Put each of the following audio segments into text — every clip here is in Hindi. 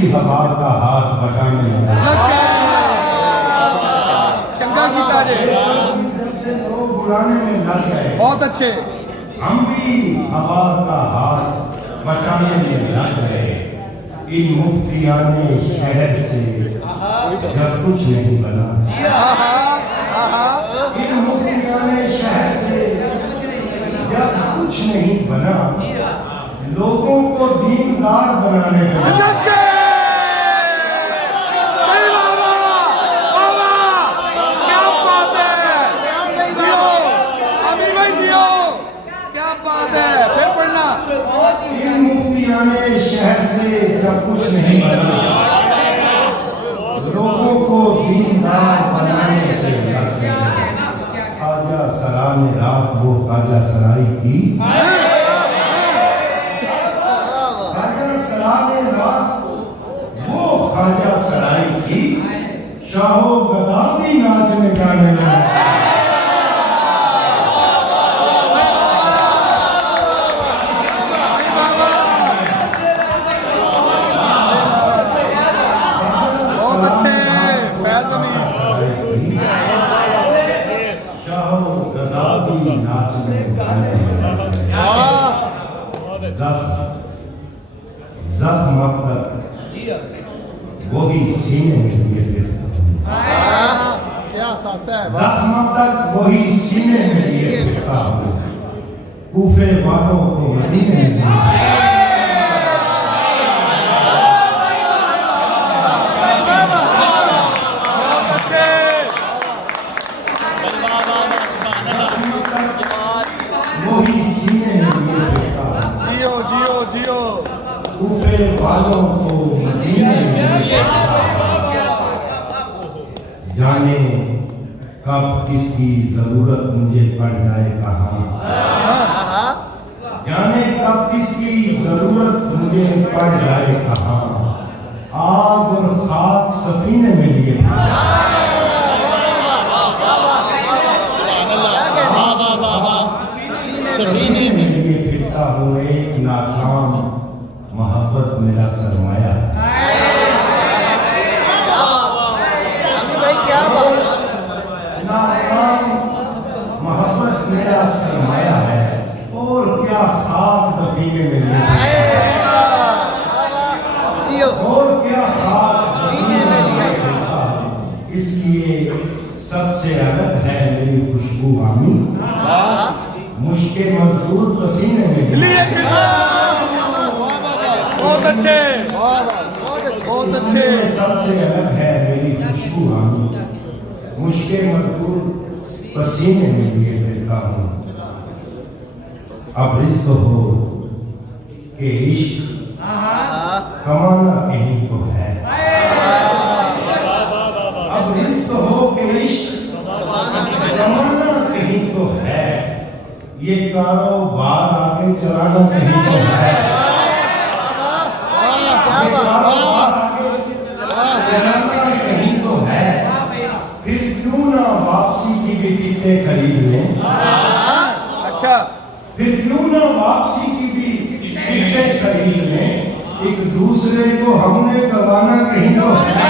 भी हवा का हाथ बटाने लगा। चंगा गीता जी, से लोग बुलाने में लग गए। बहुत अच्छे। हम भी हवा का हाथ बटाने में लग गए। इन मुफ्तियाने शहर से जब कुछ नहीं बना। इन मुफ्तियाने शहर से जब कुछ नहीं बना, लोगों को दीनदार बनाने लगा। इन मुफ्तियाने शहर से जब कुछ नहीं बना, लोगों को दीनदार बनाने लगा। ख्वाजा सरा ने रात वो ख्वाजा सराई की। ख्वाजा सरा ने रात वो ख्वाजा सराई की। शाहो गदा भी नाचने गाने लगा। जख्म अब तक वही सीने में लिए फिरता हूँ। जख्म अब तक वही सीने में लिए फिरता हूँ। कूफे वालों को मदीने में वही सीने में लिए फिरता हूँ। जियो जियो जियो। कूफे वालों को मदीने में जाने कब किसकी जरूरत मुझे पड़ जाए कहाँ। जाने कब किसकी जरूरत मुझे पड़ जाए कहाँ। आग और खाक सफीने में लिए सफीने में लिए फिरता हूँ। एक नाकाम मोहब्बत मेरा सरमाया। नाकाम मोहब्बत मेरा सरमाया है। और क्या खाक दफीने में लिए, और क्या खाक दफीने में लिए। इसलिए सबसे अलग है मेरी खुशबू आमी। मुश्किल मजदूर पसीने में लिए। बहुत अच्छे, बहुत अच्छे। सबसे अलग है मेरी खुशबू आमी। मुश्किल मजदूर पसीने में लिए फिरता हूँ। अब रिस्क हो कि इश्क कमाना कहीं तो है। अब रिस्क हो कि इश्क कमाना कहीं तो है। ये कारोबार आगे चलाना कहीं तो है। कहीं तो है। फिर क्यों ना वापसी की भी टिकटें खरीद लें। अच्छा, फिर क्यों ना वापसी की भी टिकटें खरीद लें। एक दूसरे को हमने गवाना कहीं तो है।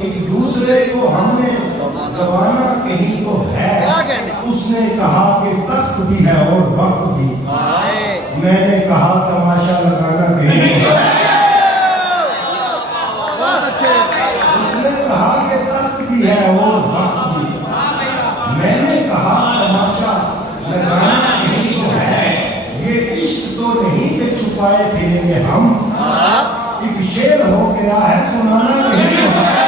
एक दूसरे को हमने गवाना कहीं तो है। उसने कहा कि तख्त भी है और वक्त भी। मैंने कहा तमाशा लगाना कहीं तो है। उसने कहा कि तख्त भी है और वक्त भी। मैंने कहा तमाशा लगाना कहीं तो है। ये इश्क तो नहीं कि छुपाए फिरेंगे हम। एक शेर हो गया है सुनाना कहीं तो है।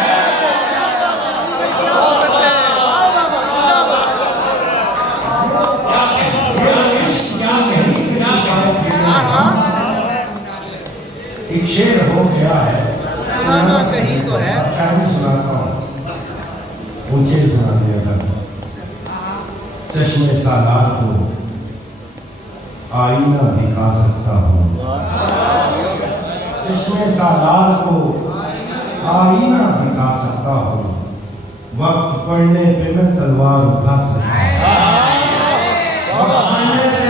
एक शेर हो गया है सुनाना कहीं तो है। शायरी सुनाता हूँ, ऊंचे सुना दिया था। चश्मे सालार को आईना दिखा सकता हूँ। चश्मे सालार को आईना दिखा सकता हूँ, वक्त पड़ने पे मैं तलवार उठा सकता हूँ, वक्त पड़ने पे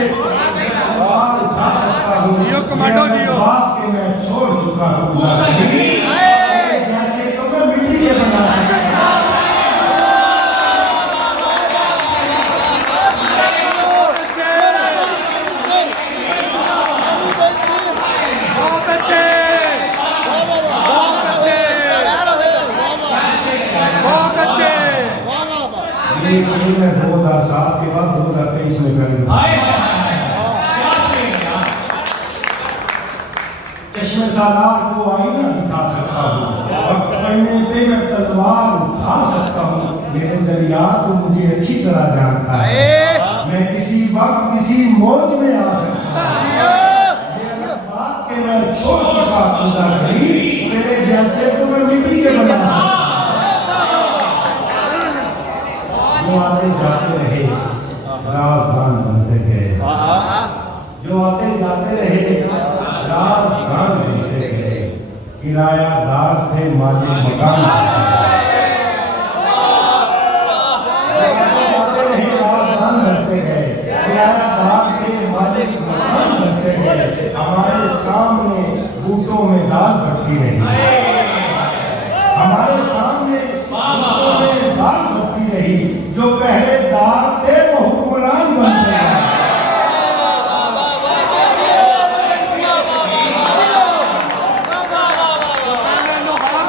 तलवार उठा सकता हूँ। जियो कमांडो ये जियो। बात के मैं छोड़ चुका हूँ, जैसे तो मैं मिट्टी के बना सकता हूँ। बहुत अच्छे बहुत अच्छे बहुत अच्छे ये खेल मैं 2007 के बाद 2023 में करूंगा। चश्मे सालार को आईना दिखा सकता हूँ, वक्त पड़ने पे मैं तलवार उठा सकता हूँ। मेरे दरिया तो मुझे अच्छी तरह जानता है, मैं किसी वक्त किसी मौज में आ सकता हूँ। ये बात के मैं छोड़ चुका खुदा नहीं, मेरे जैसे तो मैं मिट्टी के बना सकता हूँ। जो आते जाते रहे राजदान बनते गए, जो आते जाते रहे राजदान बनते गए, किरायादार थे मालिक मकान जाते रहे राजदान बनते गए, किरायादार थे मालिक मकान बनते गए। हमारे सामने बूटों में दाल भट्टी रही, हमारे सामने बूटों में दाल भट्टी रही। जो पहरेदार थे वो हुक्मरान बन गए।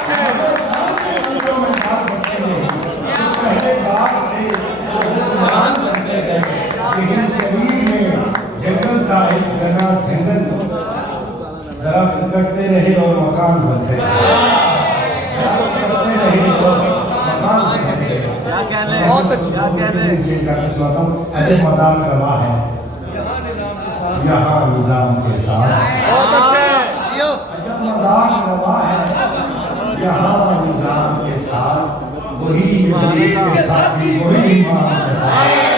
हमारे सामने बूटों में दाल भट्टी रही, जो पहरेदार थे वो हुक्मरान बनते गए। लेकिन कबीर में जंगल का एक घना जंगल, दरख्त कटते रहे और मकान बनते रहे, दरख्त कटते रहे और मकान बनते रहे। बहुत अच्छी ऐसे मजाक रवा है यहाँ निजाम के साथ, बहुत अच्छे जब मजाक रवा है यहाँ निजाम के साथ, वही यजीद के साथी वही इमाम के साथ।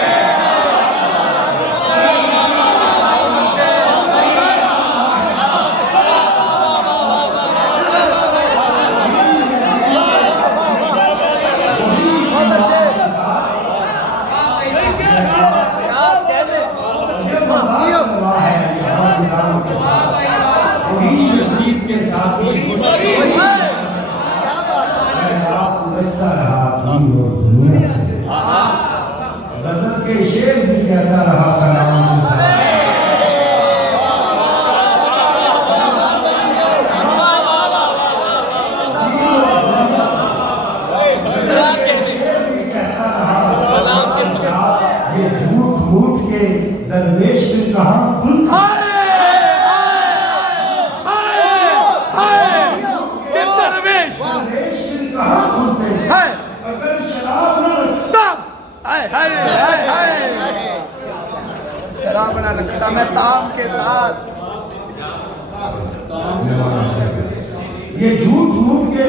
गजल के शेर भी कहता रहा सलाम के साथ। ये झूठ मूठ के दरवेश के कहाँ खुलता दरवेश के कहाँ खुलते हैं? अगर शराब न शराब बना रखता मैं ताम के साथ। ये झूठ मूठ के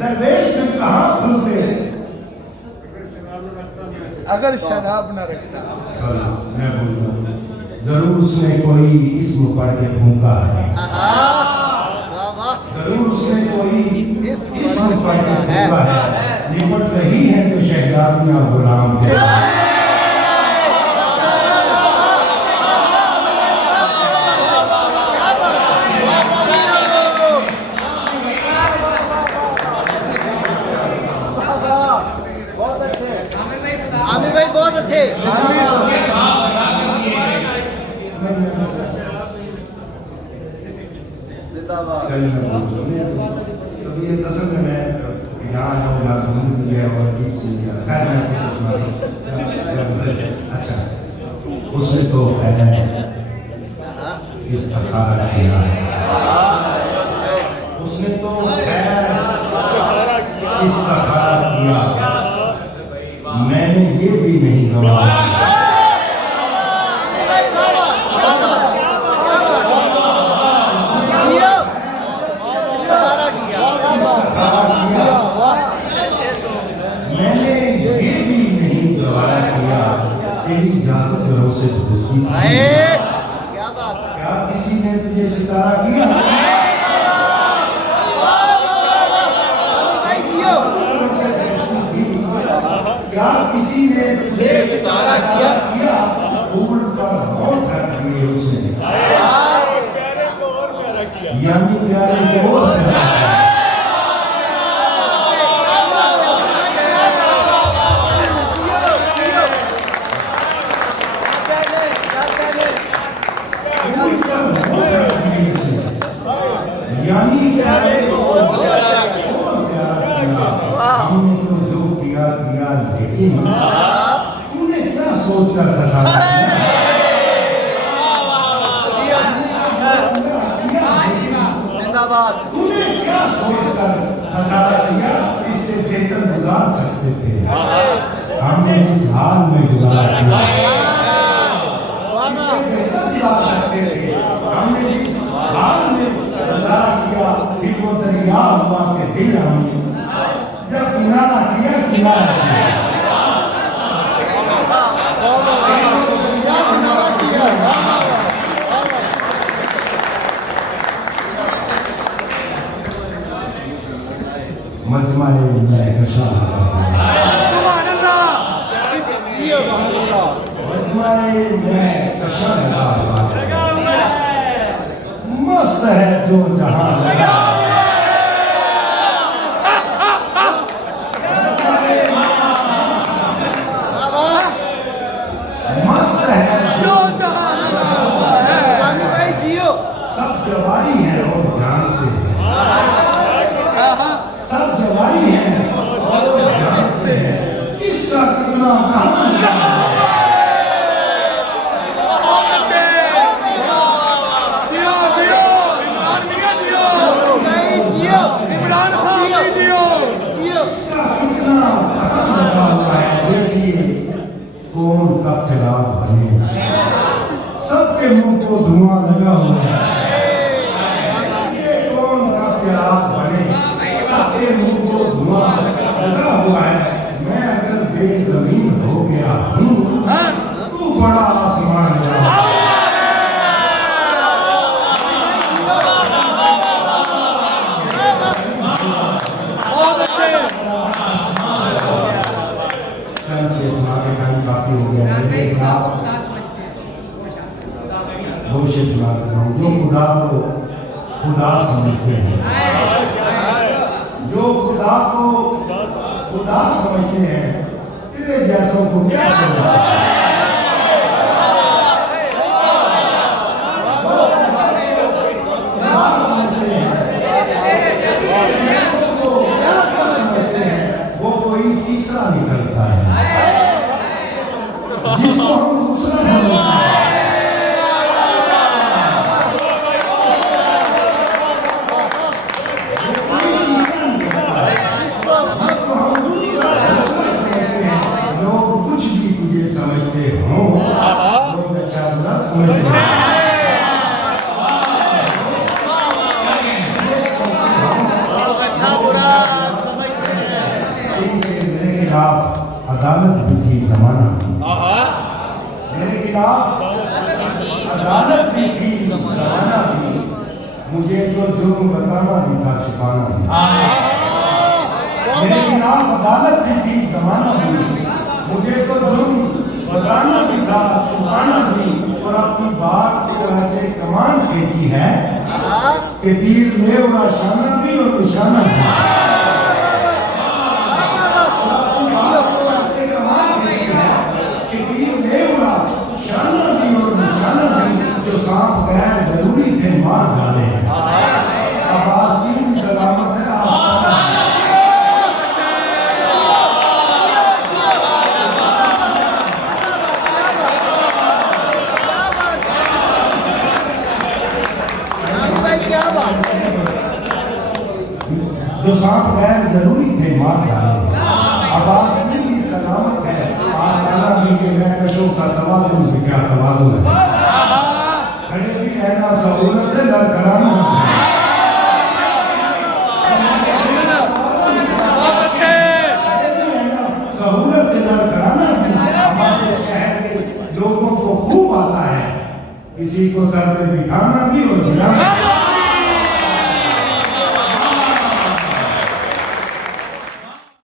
दरवेश के कहाँ खुलते हैं? अगर शराब न रखता मैं बोलूँ जरूर उसने कोई इस्म पढ़ के फूंका है, जरूर उसने कोई इस्म पढ़ के फूंका है। निपट रही है जो शहजादियां गुलाम के आमिर भाई बहुत अच्छे। कभी ये दरअसल में मैं यहाँ आऊँगा घूम लिया और अजीब से लिया खैर मैं अच्छा उसने तो है इस अखाड़ा किया है, उसने तो खैर इस अखाड़ा किया, मैंने ये भी नहीं गवाया। मैंने ये भी नहीं गवारा किया, तेरी जादूगरों से दोस्ती की। क्या बात, क्या किसी ने तुझे सितारा किया? ने तुझे सितारा किया, फूल पर होंठ रख दिए उसने, यानी प्यारे को और प्यारा किया। यानी प्यारे को और प्यारा किया। हमने तो जो किया किया, लेकिन तूने क्या सोचकर फंसाया? जिंदाबाद। तूने क्या सोचकर फंसाया किया? इससे बेहतर गुजार सकते थे। हमने जिस हाल में गुजारा किया, इससे बेहतर गुजार सकते थे। हमने जिस हाल में गुजारा किया, फिर वो दरिया हुआ के दिल हमने जब किनारा किया, किनारा किया। मजमा-ए महकशा सुभान अल्लाह। मजमा-ए महकशा मस्त है जो जहां लगा। मस्त है जो जहां लगा हुआ है। आमिर भाई जियो। सब जवारी है और जानते हैं, सब जवारी है और जानते हैं किसका कितना कहां है। बहुत अच्छे। जियो जियो इमरान मियां जियो। भाई जियो। इमरान खान जी जियो। जियो। इसका कितना कहां लगा हुआ है। देखिए कौन कब चिराग बने, सबके मुंह को धुआं लगा हुआ है। ये कौन कब चिराग बने, सबके मुंह को धुआं लगा हुआ है। मैं अगर बेजमीन हो गया हूँ, तू बड़ा आसमान लगा। बहुत अच्छे। कल से सुनाने का भी काफी हो गया है। एक बात दो से सुना देता हूँ। जो खुदा को खुदा समझते हैं, जो खुदा को खुदा समझते हैं, तेरे जैसों को क्या समझते हैं? खुदा समझते हैं, तेरे जैसों को क्या समझते हैं? वो कोई तीसरा निकलता है जिसको हम दूसरा समझते हैं। लोग कुछ भी तुझे समझते हो, लोग अच्छा बुरा समझते हैं। अच्छा बुरा समझते हैं। मेरे खिलाफ अदालत भी थी, जमाना भी। मेरे खिलाफ अदालत भी थी, जमाना भी। मुझे तो जुर्म बताना भी था, छुपाना भी। मेरे खिलाफ अदालत भी थी, जमाना भी। मुझे तो जुर्म बताना भी था, छुपाना भी। और अपनी बात को ऐसे कमान खींची है कि तीर ले उड़ा शाना भी और निशाना भी। ऐसे कमान खींची है कि तीर ले उड़ा शाना भी और निशाना भी। जो सांप गैर जरूरी थे मार डाले हैं। आवाज दिन भी सलामत है। आमिर भाई क्या बात। जो सांप गैर जरूरी थे मार डाले। आवाज दिन भी सलामत है। आसाना भी के महकशों का तवाजुन भी क्या तवाजुन है। खड़े भी रहना सहूलत से लड़खड़ाना। बहुत अच्छे। सहूलत से लड़खड़ाना भी हमारे शहर के लोगों को खूब आता है। किसी को सर पे बिठाना भी और